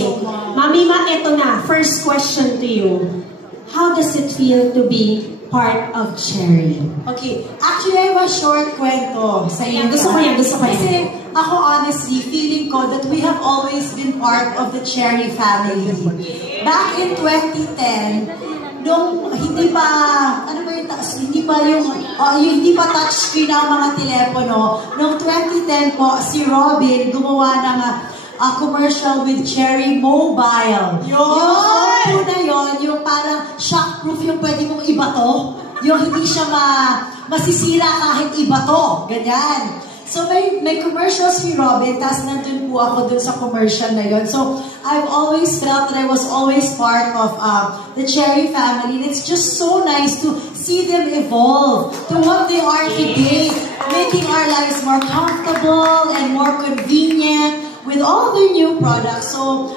so much. Mami Ma, eto na. First question to you. How does it feel to be part of Cherry? Okay, actually I have a short kwento sa inyo. Gusto ko yan. Kasi ako honestly, feeling ko that we have always been part of the Cherry family. Back in 2010, nung hindi pa, hindi pa touchscreen ang mga telepono, nung 2010 po, si Robin gumawa ng commercial with Cherry Mobile. Yung na yon, yung parang shockproof, yung pwede mong ibato, yung hindi siya masisira kahit ibato, ganyan. So may commercial si Robin, tapos nandun po ako dun sa commercial na yon. So I've always felt that I was always part of the Cherry family. And it's just so nice to see them evolve to what they are today, making our lives more comfortable and more convenient with all their new products. So